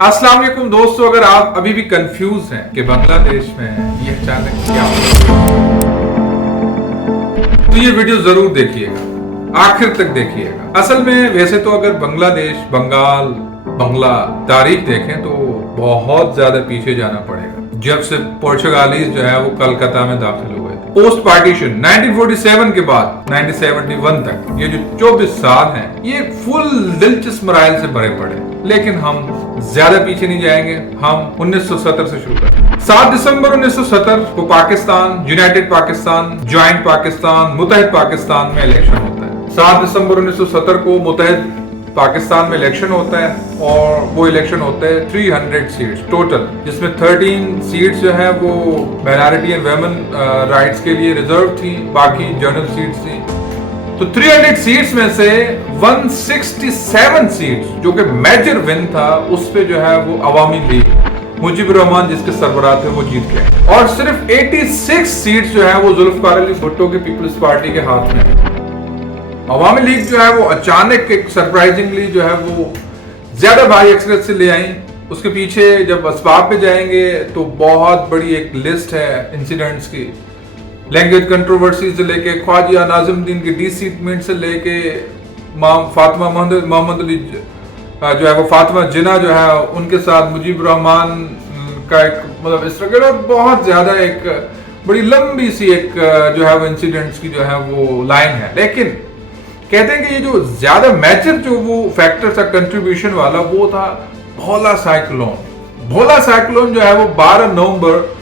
अस्सलाम वालेकुम दोस्तों, अगर आप अभी भी कंफ्यूज हैं कि बांग्लादेश में ये अचानक क्या हुआ, तो ये वीडियो जरूर देखिएगा, आखिर तक देखिएगा। असल में वैसे तो अगर बांग्लादेश, बंगाल, बांग्ला तारीख देखें तो बहुत ज्यादा पीछे जाना पड़ेगा। जब से पुर्तगालीज जो है वो कलकत्ता में दाखिल हुए थे, पोस्ट पार्टीशन 1947 के बाद 1971 तक ये जो 24 साल हैं, ये फुल दिलचस्प मराइल से भरे पड़े। लेकिन हम ज्यादा पीछे नहीं जाएंगे, हम 1970 से शुरू करें। 7 दिसंबर 1970 को पाकिस्तान, यूनाइटेड पाकिस्तान, ज्वाइंट पाकिस्तान, मुत्तहिद पाकिस्तान में इलेक्शन होता है। 7 दिसंबर 1970 को मुत्तहिद पाकिस्तान में इलेक्शन होता है और वो इलेक्शन होता है 300 सीट्स टोटल, जिसमें 13 सीट्स जो है वो माइनॉरिटी एंड वुमेन राइट्स के लिए रिजर्व थी, बाकी जनरल सीट्स थी। तो 300 सीट्स में से 167 सीट्स जो कि मेजर विन था, उस पे जो है वो अवामी लीग मुजीबुर रहमान जिसके सरबराह थे वो जीत गए, और सिर्फ 86 सीट्स जो है वो जुल्फकार अली भुट्टो के पीपल्स पार्टी के हाथ में। अवामी लीग जो है वो अचानक एक सरप्राइजिंगली जो है वो ज्यादा भारी अक्सरियत से ले आई। उसके पीछे जब असबाब पे जाएंगे तो बहुत बड़ी एक लिस्ट है इंसिडेंट्स की, लैंग्वेज कंट्रोवर्सी से लेके ख्वाजा नाजिमुद्दीन की डिसमिट से लेके फातिमा मोहम्मद अली जो है वो फातिमा जिना जो है उनके साथ मुजीबुर रहमान का एक मतलब इस तरह बहुत ज्यादा एक बड़ी लंबी सी एक जो है वो इंसिडेंट्स की जो है वो लाइन है। लेकिन कहते हैं कि ये जो ज्यादा मेजर जो वो फैक्टर था कंट्रीब्यूशन वाला, वो था भोला साइक्लोन। भोला साइक्लोन जो है वो 12 नवंबर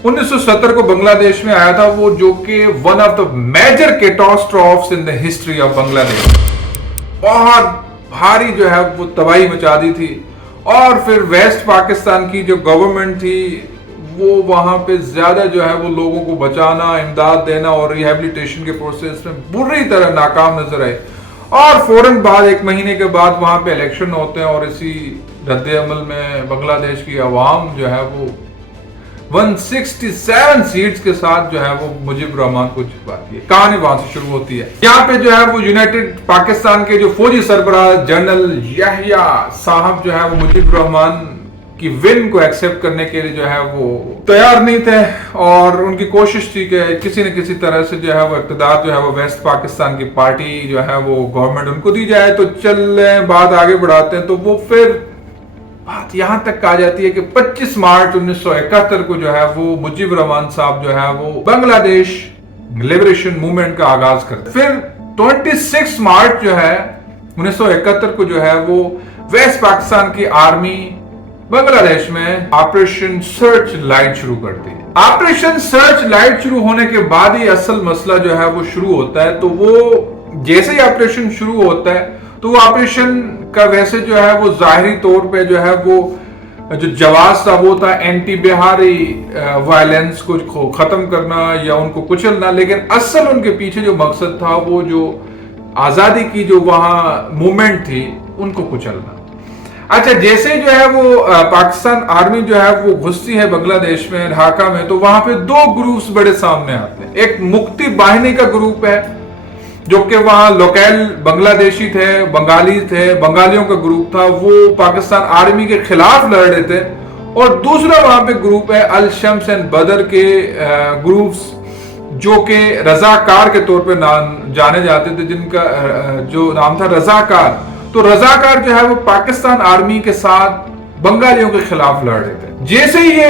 1970 को बांग्लादेश में आया था, वो जो कि one of the major catastrophes in the history of Bangladesh. बहुत भारी जो है वो तबाही मचा दी थी। और फिर वेस्ट पाकिस्तान की जो गवर्नमेंट थी वो वहां पे ज्यादा जो है वो लोगों को बचाना, इमदाद देना और रिहेबिलिटेशन के प्रोसेस में बुरी तरह नाकाम नजर आए। और फौरन बाद एक महीने के बाद वहां पे इलेक्शन होते हैं और इसी रद्द अमल में बांग्लादेश की आवाम जो है वो 167 सीट्स के साथ जो है वो मुजीबुर रहमान को जितवाती है। कहानी वहां से शुरू होती है। यहाँ पे जो है वो यूनाइटेड पाकिस्तान के जो फौजी सरबराह जनरल याहिया साहब जो है वो मुजीबुर रहमान की विन को एक्सेप्ट करने के लिए जो है वो तैयार नहीं थे, और उनकी कोशिश थी कि किसी न किसी तरह से जो है वो इक़्तिदार जो है वो वेस्ट पाकिस्तान की पार्टी जो है वो गवर्नमेंट उनको दी जाए। तो चल बात आगे बढ़ाते हैं, तो वो फिर बात यहां तक आ जाती है कि 25 मार्च 1971 को जो है वो मुजीबुर रहमान साहब जो है वो बांग्लादेश लिबरेशन मूवमेंट का आगाज करते। फिर 26 मार्च जो है 1971 को जो है वो वेस्ट पाकिस्तान की आर्मी बांग्लादेश में ऑपरेशन सर्च लाइट शुरू करती है। ऑपरेशन सर्च लाइट शुरू होने के बाद ही असल मसला जो है वो शुरू होता है। तो वो जैसे ही ऑपरेशन शुरू होता है तो ऑपरेशन का वैसे जो है वो जाहिरी तौर पे जो है वो जो जवाब था वो था एंटी बिहारी वायलेंस को खत्म करना या उनको कुचलना, लेकिन असल उनके पीछे जो मकसद था वो जो आजादी की जो वहां मूवमेंट थी उनको कुचलना। अच्छा, जैसे जो है वो पाकिस्तान आर्मी जो है वो घुसती है बांग्लादेश में, ढाका में, तो वहां पे दो ग्रुप्स बड़े सामने आते हैं। एक मुक्ति बाहिनी का ग्रुप है जो कि वहां लोकल बांग्लादेशी थे, बंगाली थे, बंगालियों का ग्रुप था, वो पाकिस्तान आर्मी के खिलाफ लड़ रहे थे। और दूसरा वहां पे ग्रुप है अल शम्स एंड बदर के ग्रुप्स जो कि रजाकार के तौर पे जाने जाते थे, जिनका जो नाम था रजाकार। तो रजाकार जो है वो पाकिस्तान आर्मी के साथ बंगालियों के खिलाफ लड़ रहे थे। जैसे ये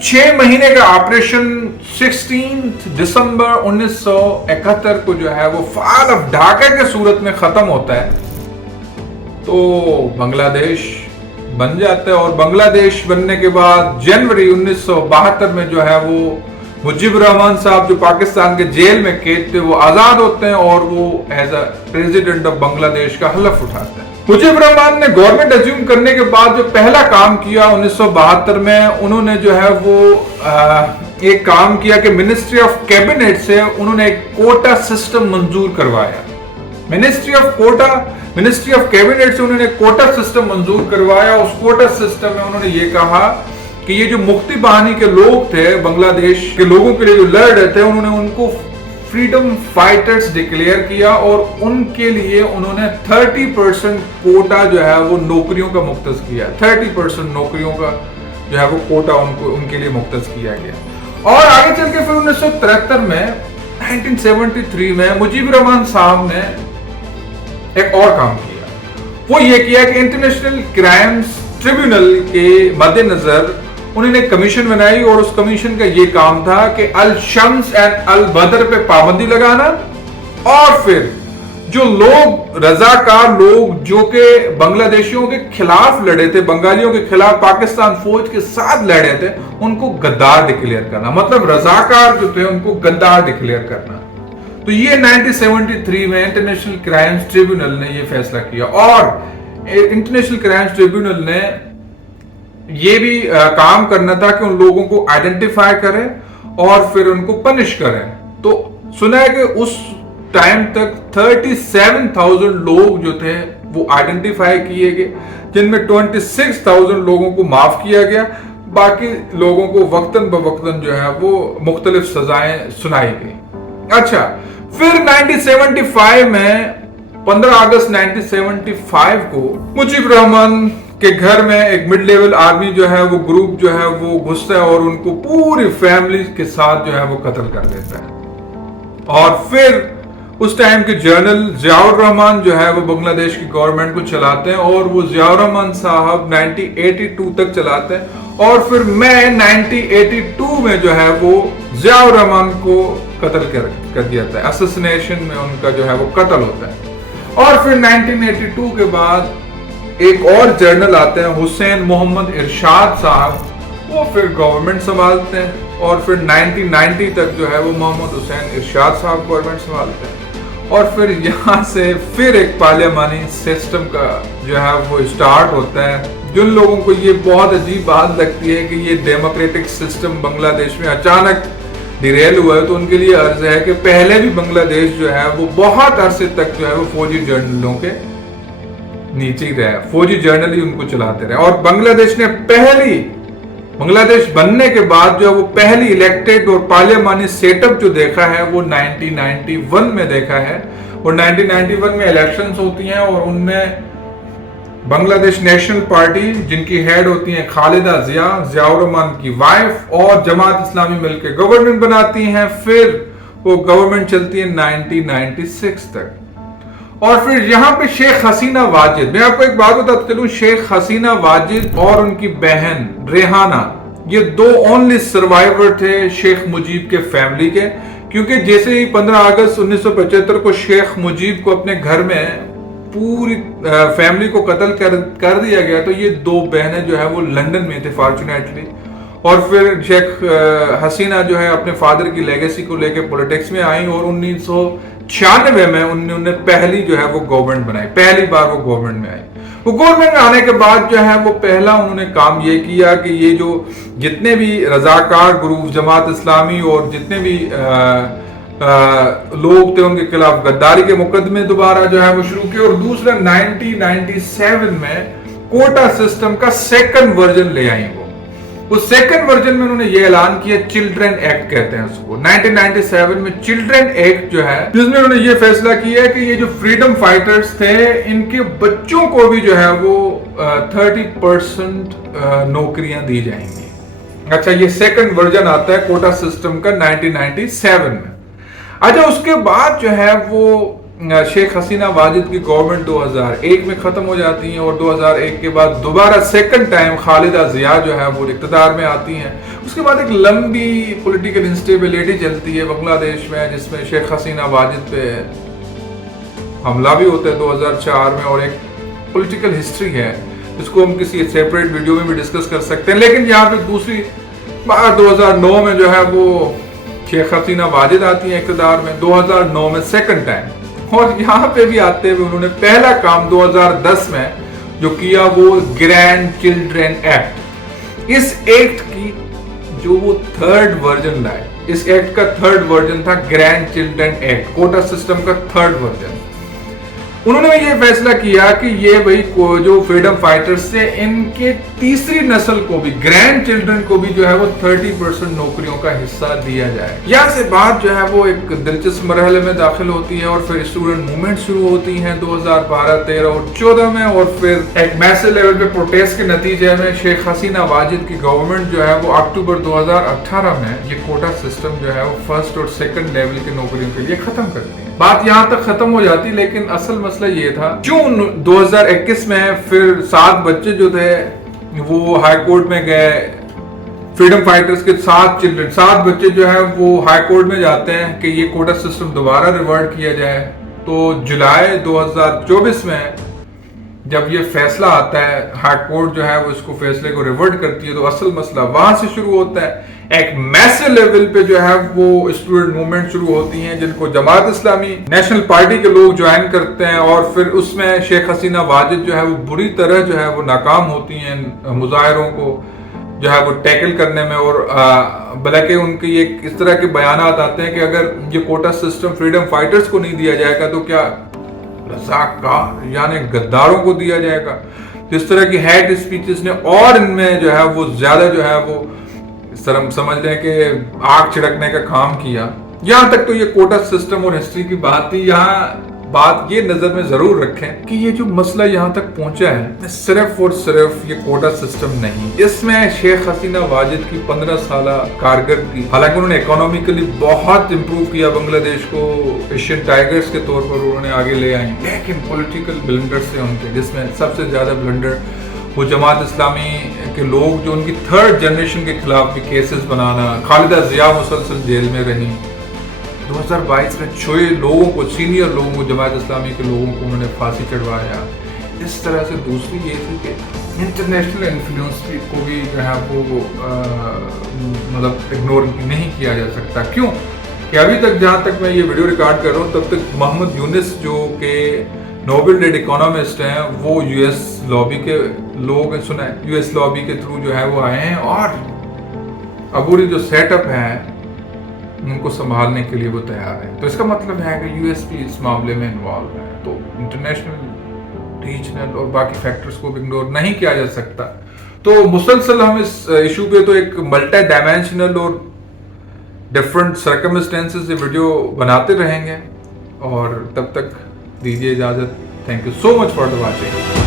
6 महीने का ऑपरेशन 16 दिसंबर 1971 को जो है वो फाल ऑफ ढाका के सूरत में खत्म होता है, तो बांग्लादेश बन जाता है। और बांग्लादेश बनने के बाद जनवरी 1972 में जो है वो मुजीबुर रहमान साहब जो पाकिस्तान के जेल में कैद थे वो आजाद होते हैं और वो as a president of Bangladesh का हलफ उठाते हैं। मुजीबुर रहमान ने गवर्नमेंट अज्यूम करने के बाद जो पहला काम किया 1972 में, उन्होंने जो है वो एक काम किया कि मिनिस्ट्री ऑफ कैबिनेट से उन्होंने एक कोटा सिस्टम मंजूर करवाया। मिनिस्ट्री ऑफ कैबिनेट से उन्होंने कोटा सिस्टम मंजूर करवाया। उस कोटा सिस्टम में उन्होंने ये कहा कि ये जो मुक्ति बाहिनी के लोग थे, बांग्लादेश के लोगों के लिए जो लड़ रहे थे, उन्होंने उनको फ्रीडम फाइटर्स डिक्लेयर किया और उनके लिए उन्होंने 30% कोटा जो है वो नौकरियों का मुख्तस किया। 30% नौकरियों का जो है वो कोटा उनके लिए मुख्तस किया गया। और आगे चल के फिर 1973 में 1973 में मुजीबुर रहमान साहब ने एक और काम किया। वो ये किया कि इंटरनेशनल क्राइम्स ट्रिब्यूनल के मद्देनजर उन्होंने कमीशन बनाई और उस कमीशन का ये काम था कि अल शम्स एंड अल बदर पे पाबंदी लगाना, और फिर जो लोग रजाकार लोग जो कि बांग्लादेशियों के खिलाफ लड़े थे, बंगालियों के खिलाफ पाकिस्तान फौज के साथ लड़े थे, उनको गद्दार डिक्लेयर करना, मतलब रजाकार जो थे उनको गद्दार डिक्लेयर करना। तो ये 1973 में इंटरनेशनल क्राइम्स ट्रिब्यूनल ने ये फैसला किया। और इंटरनेशनल क्राइम्स ट्रिब्यूनल ने ये भी काम करना था कि उन लोगों को आइडेंटिफाई करें और फिर उनको पनिश करें। तो सुना है कि उस टाइम तक 37,000 लोग जो थे वो आइडेंटिफाई किए गए, जिनमें 26,000 लोगों को माफ किया गया, बाकी लोगों को वक्तन बवक्तन जो है वो मुख्तलिफ सजाएं सुनाई गई। अच्छा, फिर 1975 में 15 अगस्त 1975 को मुजीबुर रहमान के घर में एक मिड लेवल आर्मी जो है वो ग्रुप जो है वो घुसता है और उनको पूरी फैमिली के साथ जो है वो कत्ल कर देता है। और फिर उस टाइम के जनरल जियाउर रहमान जो है वो बांग्लादेश की गवर्नमेंट को चलाते हैं और वो जियाउर रहमान साहब 1982 तक चलाते हैं। और फिर मई 1982 में जो है वो जियाउर रहमान को कत्ल कर दिया जाता है, असैसिनेशन में उनका जो है वो कत्ल होता है। और फिर 1982 के बाद एक और जनरल आते हैं हुसैन मोहम्मद इरशाद साहब, वो फिर गवर्नमेंट संभालते हैं। और फिर 1990 तक जो है वो मोहम्मद हुसैन इरशाद साहब गवर्नमेंट संभालते हैं। और फिर यहाँ से फिर एक पार्लियामानी सिस्टम का जो है वो स्टार्ट होता है। जिन लोगों को ये बहुत अजीब बात लगती है कि ये डेमोक्रेटिक सिस्टम बांग्लादेश में अचानक डिरेल हुआ है, तो उनके लिए अर्ज है कि पहले भी बांग्लादेश जो है वो बहुत अरसे तक जो है वो फौजी जनरलों के नीचे ही रहा, फौजी जनरल ही उनको चलाते रहे। और बांग्लादेश ने बांग्लादेश बनने के बाद जो है वो पहली इलेक्टेड और पार्लियामानी सेटअप जो देखा है वो 1991 में देखा है। और 1991 में इलेक्शंस होती हैं और उनमें बांग्लादेश नेशनल पार्टी जिनकी हेड होती हैं खालिदा जिया, जियाउर रहमान की वाइफ, और जमात इस्लामी मिलकर गवर्नमेंट बनाती हैं। फिर वो गवर्नमेंट चलती है 1996 तक। और फिर यहाँ पे शेख हसीना वाजिद, मैं आपको एक बात बताता चलूं, शेख हसीना वाजिद और उनकी बहन रेहाना, ये दो ओनली सर्वाइवर थे शेख मुजीब के फैमिली के। क्योंकि जैसे ही 15 अगस्त 1975 को शेख मुजीब को अपने घर में पूरी फैमिली को कत्ल कर दिया गया, तो ये दो बहनें जो है वो लंदन में थे फॉर्चुनेटली। और फिर शेख हसीना जो है अपने फादर की लेगेसी को लेके पॉलिटिक्स में आई और 1996 में उन्होंने पहली जो है वो गवर्नमेंट बनाई, पहली बार वो गवर्नमेंट में आई। वो गवर्नमेंट में आने के बाद जो है वो पहला उन्होंने काम ये किया कि ये जो जितने भी रजाकार ग्रुप, जमात इस्लामी और जितने भी लोग थे उनके खिलाफ गद्दारी के मुकदमे दोबारा जो है वो शुरू किए। और दूसरा 1997 में कोटा सिस्टम का सेकंड वर्जन ले आई। वो सेकंड वर्जन में उन्होंने ये ऐलान किया, चिल्ड्रन एक्ट कहते हैं उसको। 1997 में चिल्ड्रन एक्ट जो है, जिसमें उन्होंने ये फैसला किया कि ये जो फ्रीडम फाइटर्स थे इनके बच्चों को भी जो है वो 30% नौकरियां दी जाएंगी। अच्छा, ये सेकंड वर्जन आता है कोटा सिस्टम का 1997 में। अच्छा, उसके बाद जो है वो शेख हसीना वाजिद की गवर्नमेंट 2001 में खत्म हो जाती है और 2001 के बाद दोबारा सेकंड टाइम खालिदा जिया जो है वो इक़्तिदार में आती हैं। उसके बाद एक लंबी पॉलिटिकल इंस्टेबिलिटी चलती है बांग्लादेश में, जिसमें शेख हसीना वाजिद पे हमला भी होता है 2004 में, और एक पॉलिटिकल हिस्ट्री है जिसको हम किसी सेपरेट वीडियो में भी डिस्कस कर सकते हैं। लेकिन यहाँ पे दूसरी बार 2009 में जो है वो शेख हसीना वाजिद आती है इक़्तिदार में, 2009 में सेकंड टाइम। और यहाँ पे भी आते हुए उन्होंने पहला काम 2010 में जो किया वो ग्रैंड चिल्ड्रन एक्ट। इस एक्ट की जो वो थर्ड वर्जन लाए, इस एक्ट का थर्ड वर्जन था grand children act, quota system का थर्ड वर्जन। انہوں نے یہ فیصلہ کیا کہ یہ وہی جو فریڈم فائٹرز سے ان کے تیسری نسل کو بھی، گرینڈ چلڈرن کو بھی جو ہے وہ 30% نوکریوں کا حصہ دیا جائے. یہاں سے بات جو ہے وہ ایک دلچسپ مرحلے میں داخل ہوتی ہے اور پھر اسٹوڈنٹ موومنٹ شروع ہوتی ہیں 2012، 13 اور 14 میں، اور پھر ایک میسو لیول پہ پروٹیسٹ کے نتیجے میں شیخ حسینہ واجد کی گورنمنٹ جو ہے وہ اکتوبر 2018 میں یہ کوٹا سسٹم جو ہے وہ فرسٹ اور سیکنڈ لیول کی نوکریوں کے لیے ختم کرتی ہے. بات یہاں تک ختم ہو جاتی، لیکن اصل مسئلہ یہ تھا جون 2021 میں پھر 7 بچے جو تھے وہ ہائی کورٹ میں گئے. فریڈم فائٹرز کے 7 بچے جو ہے وہ ہائی کورٹ میں جاتے ہیں کہ یہ کوٹا سسٹم دوبارہ ریورٹ کیا جائے. تو جولائی 2024 میں جب یہ فیصلہ آتا ہے، ہائی کورٹ جو ہے وہ اس کو فیصلے کو ریورٹ کرتی ہے، تو اصل مسئلہ وہاں سے شروع ہوتا ہے. ایک میسو لیول پہ جو ہے وہ اسٹوڈنٹ موومنٹ شروع ہوتی ہیں جن کو جماعت اسلامی نیشنل پارٹی کے لوگ جوائن کرتے ہیں، اور پھر اس میں شیخ حسینہ واجد جو ہے وہ بری طرح جو ہے وہ ناکام ہوتی ہیں مظاہروں کو جو ہے وہ ٹیکل کرنے میں. اور بلکہ ان کی ایک اس طرح کے بیانات آتے ہیں کہ اگر یہ کوٹا سسٹم فریڈم فائٹرز کو نہیں دیا جائے گا تو کیا رضاکار یعنی غداروں کو دیا جائے گا. جس طرح کی ہیٹ اسپیچز نے اور ان میں جو ہے وہ زیادہ جو ہے وہ سمجھ لیں کہ آگ چھڑکنے کا کام کیا. یہاں تک تو یہ کوٹا سسٹم اور ہسٹری کی بات تھی. یہاں بات یہ نظر میں ضرور رکھیں کہ یہ جو مسئلہ یہاں تک پہنچا ہے صرف اور صرف یہ کوٹا سسٹم نہیں، اس میں شیخ حسینہ واجد کی 15 سالہ کارکردگی، حالانکہ انہوں نے اکانومیکلی بہت امپروو کیا بنگلہ دیش کو ایشین ٹائیگرز کے طور پر انہوں نے آگے لے آئیں، لیکن پولیٹیکل بلنڈر سے ان کے، جس میں سب سے زیادہ بلنڈر وہ جماعت اسلامی کے لوگ جو ان کی 3rd جنریشن کے خلاف بھی کیسز بنانا. خالدہ ضیاء مسلسل جیل میں رہی. 2022 میں 6 لوگوں کو، سینئر لوگوں کو، جماعت اسلامی کے لوگوں کو انہوں نے پھانسی چڑھوایا. اس طرح سے دوسری یہ تھی کہ انٹرنیشنل انفلوئنس کو بھی جو ہے وہ مطلب اگنور نہیں کیا جا سکتا. کیوں کہ ابھی تک جہاں تک میں یہ ویڈیو ریکارڈ کر رہا ہوں تب تک محمد یونس جو کہ نوبل ڈیٹ اکانومسٹ ہیں، وہ یو ایس لابی کے لوگ ہیں، سنا ہے یو ایس لابی کے تھرو جو ہے وہ آئے ہیں اور عبوری جو سیٹ اپ ہے ان کو سنبھالنے کے لیے وہ تیار ہے. تو اس کا مطلب ہے کہ یو ایس بھی اس معاملے میں انوالو ہے. تو انٹرنیشنل، ریجنل اور باقی فیکٹرز کو بھی اگنور نہیں کیا جا سکتا. تو مسلسل ہم اس ایشو پہ تو ایک ملٹی ڈائمینشنل اور ڈفرنٹ سرکمسٹینسز سے ویڈیو بناتے رہیں گے، اور تب تک دیجیے اجازت. Thank you so much for watching.